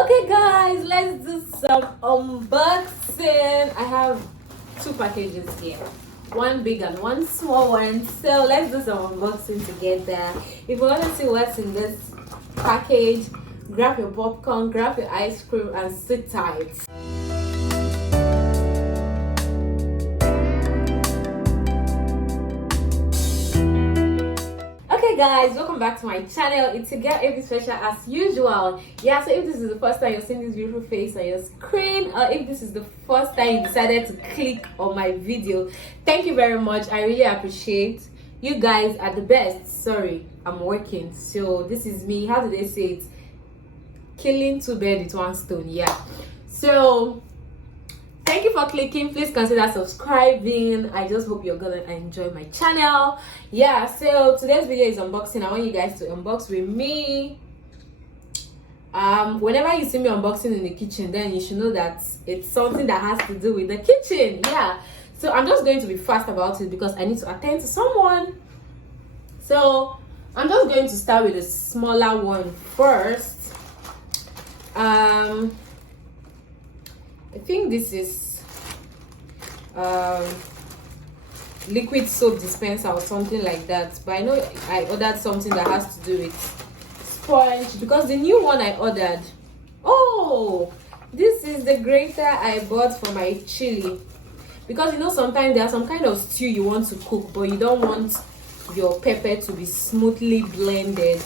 Okay guys, let's do some unboxing. I have two packages here, one big and one small one, so let's do some unboxing together. If you want to see what's in this package, grab your popcorn, grab your ice cream and sit tight. Okay guys, welcome back to my channel. It's your girl Abby Special as usual. Yeah, so if this is the first time you're seeing this beautiful face on your screen, or if this is the first time you decided to click on my video, thank you very much. I really appreciate. You guys are the best. Sorry, I'm working, so this is me. How do they say it? Killing two birds with one stone. Yeah, so thank you for clicking. Please consider subscribing. I just hope you're gonna enjoy my channel. Yeah, so today's video is unboxing. I want you guys to unbox with me. Whenever you see me unboxing in the kitchen, then you should know that it's something that has to do with the kitchen. Yeah, so I'm just going to be fast about it because I need to attend to someone. So I'm just going to start with the smaller one first. I think this is liquid soap dispenser or something like that, but I know I ordered something that has to do with sponge because the new one I ordered, oh, this is the grater I bought for my chili, because you know sometimes there are some kind of stew you want to cook but you don't want your pepper to be smoothly blended.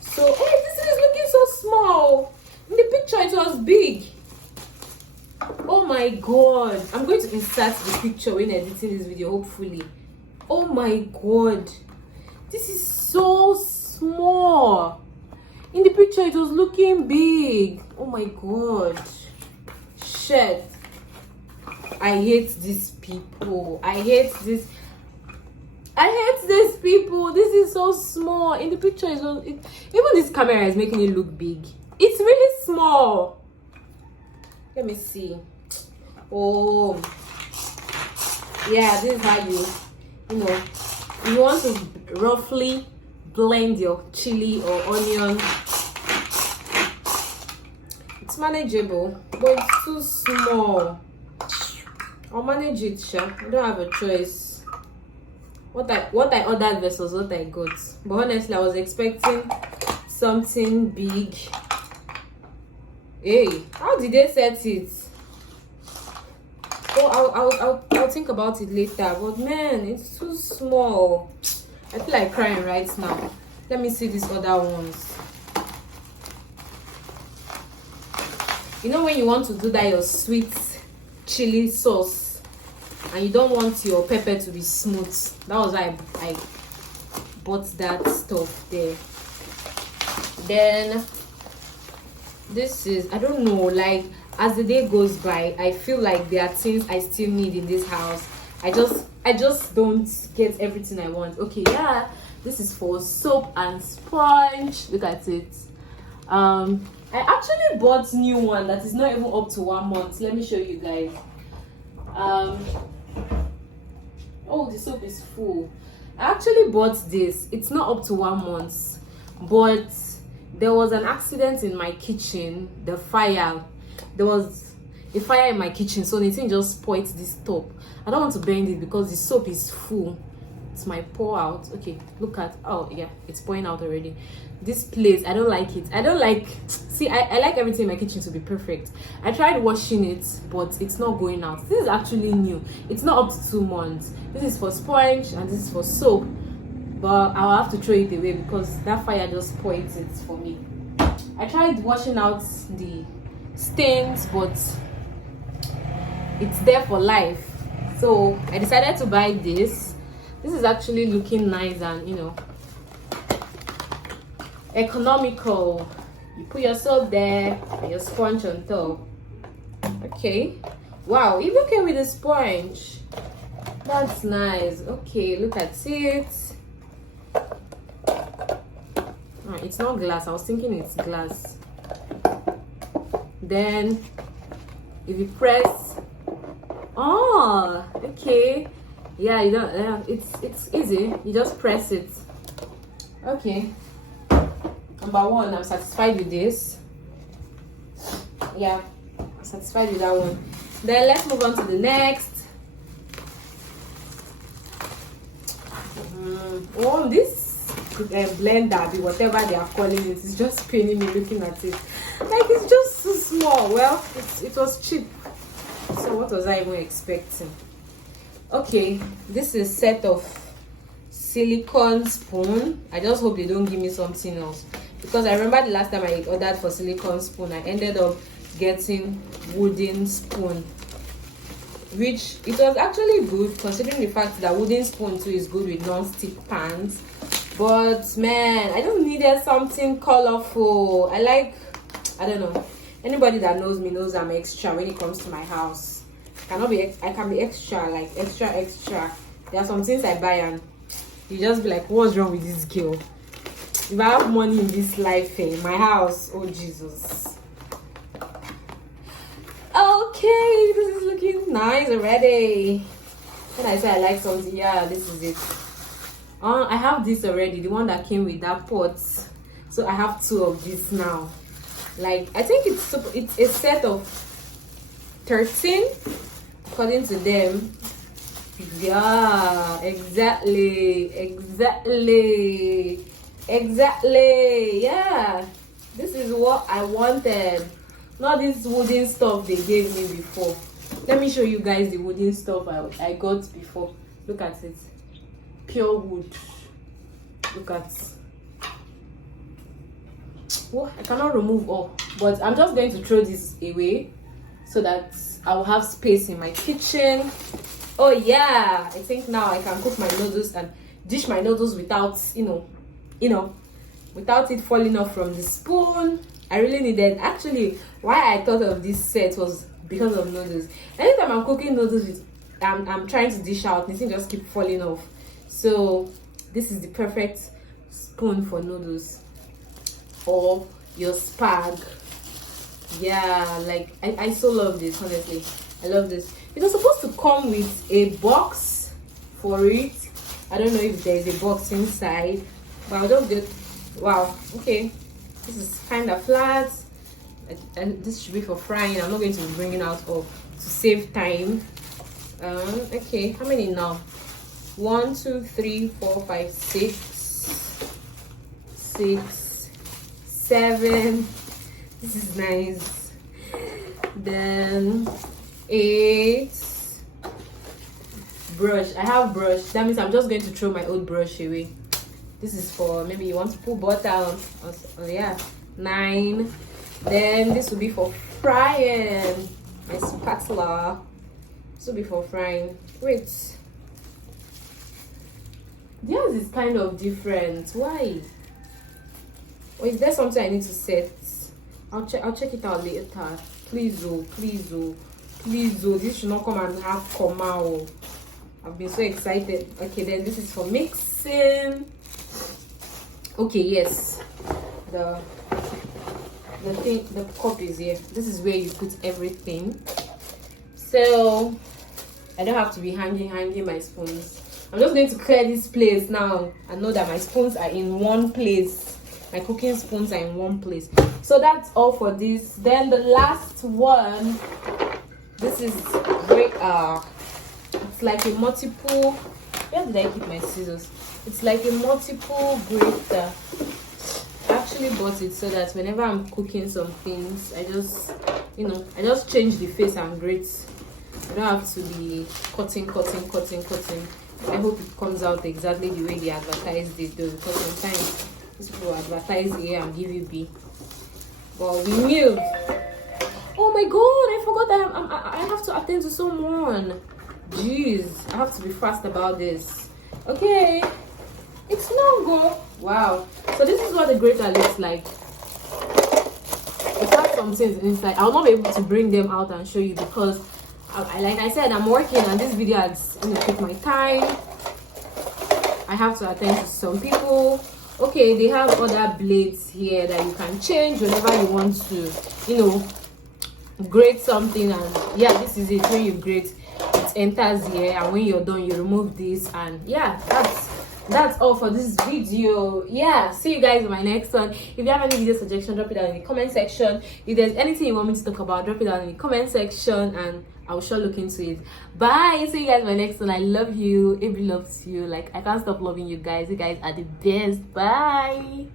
So hey, this is looking so small. In the picture it was big. Oh my god, I'm going to insert the picture when editing this video, hopefully. Oh my god, this is so small. In the picture it was looking big. Oh my god, shit. I hate these people. I hate these people. This is so small. In the picture even this camera is making it look big. It's really small. Let me see. Oh yeah, this is how you want to roughly blend your chili or onion. It's manageable, but it's too small. I'll manage it, sure. I don't have a choice. What I ordered versus what I got, but honestly I was expecting something big. Hey, how did they set it? Oh, I'll think about it later. But man, it's too small. I feel like crying right now. Let me see these other ones. You know when you want to do that your sweet chili sauce and you don't want your pepper to be smooth. That was why I bought that stuff there. Then this is, I don't know, like as the day goes by I feel like there are things I still need in this house. I just don't get everything I want. Okay, yeah, this is for soap and sponge. Look at it. I actually bought new one that is not even up to 1 month. Let me show you guys. Oh, the soap is full. I actually bought this. It's not up to 1 month, but there was an accident in my kitchen. The fire, there was a fire in my kitchen, so the thing just spoiled this top. I don't want to bend it because the soap is full. It's my pour out. Okay, look at, oh yeah, it's pouring out already. This place, I don't like it. I don't like, see, I like everything in my kitchen to be perfect. I tried washing it, but it's not going out. This is actually new. It's not up to 2 months. This is for sponge and this is for soap, but I'll have to throw it away because that fire just spoiled it for me. I tried washing out the stains, but it's there for life. So I decided to buy this. This is actually looking nice and economical. You put your soap there and your sponge on top. Okay, wow, even came with a sponge. That's nice. Okay, look at it. It's not glass. I was thinking it's glass. Then if you press, oh okay, yeah, you don't, yeah, it's easy. You just press it. Okay, number one, I'm satisfied with this. Yeah, I'm satisfied with that one. Then let's move on to the next. Oh, this blender, whatever they are calling it, is just paining me looking at it. Like, it's just so small. Well, it was cheap, so what was I even expecting? Okay, this is a set of silicone spoon. I just hope they don't give me something else, because I remember the last time I ordered for silicone spoon, I ended up getting wooden spoon, which it was actually good, considering the fact that wooden spoon too is good with non-stick pans. But man, I just needed something colorful. I don't know, anybody that knows me knows I'm extra when it comes to my house. I can be extra, like extra. There are some things I buy and you just be like, what's wrong with this girl? If I have money in this life, my house, oh Jesus. Okay, this is looking nice already. When I say I like something, yeah, this is it. I have this already, the one that came with that pot. So I have 2 of this now. Like, I think it's a set of 13 according to them. Yeah, exactly. Yeah, this is what I wanted, not this wooden stuff they gave me before. Let me show you guys the wooden stuff I got before. Look at it, pure wood. Look at, oh, I cannot remove all, but I'm just going to throw this away so that I'll have space in my kitchen. Oh yeah, I think now I can cook my noodles and dish my noodles without, without it falling off from the spoon. I really needed, actually, why I thought of this set was because of noodles. Anytime I'm cooking noodles, I'm trying to dish out, this thing just keep falling off. So this is the perfect spoon for noodles or your spag. Yeah, like I so love this, honestly. I love this. It was supposed to come with a box for it. I don't know if there's a box inside, but I'll just get, wow, okay, this is kind of flat, and this should be for frying. I'm not going to be bringing out all to save time. Okay, how many now? 1 2 3 4 5 6 7. This is nice. Then 8. Brush. I have brush. That means I'm just going to throw my old brush away. This is for maybe you want to put butter on. Oh yeah. 9. Then this will be for frying. My spatula. This will be for frying. Wait. Theirs is kind of different. Why? Or is there something I need to set? I'll check it out later. Please oh, please oh, please oh. This should not come and have come out. I've been so excited. Okay, then this is for mixing. Okay, yes. The cup is here. This is where you put everything. So I don't have to be hanging my spoons. I'm just going to clear this place now and know that my spoons are in one place. My cooking spoons are in one place. So that's all for this. Then the last one, this is great. It's like a multiple, where did I keep my scissors? It's like a multiple grater. I actually bought it so that whenever I'm cooking some things, I just change the face and grate. I don't have to be cutting. I hope it comes out exactly the way they advertised it though, because sometimes these people advertise A and give you B. But we knew. Oh my god, I forgot that I have to attend to someone. Jeez, I have to be fast about this. Okay, it's no go. Wow. So this is what the grater looks like. It has some things inside. I'll not be able to bring them out and show you because like I said, I'm working and this video has took my time. I have to attend to some people. Okay, they have other blades here that you can change whenever you want to, grate something. And yeah, this is it. When you grate, it enters here, and when you're done, you remove this. And yeah, that's all for this video. Yeah, see you guys in my next one. If you have any video suggestion, drop it down in the comment section. If there's anything you want me to talk about, drop it down in the comment section and I'll sure look into it. Bye. See you guys in my next one. I love you. Every loves you. Like, I can't stop loving you guys. You guys are the best. Bye.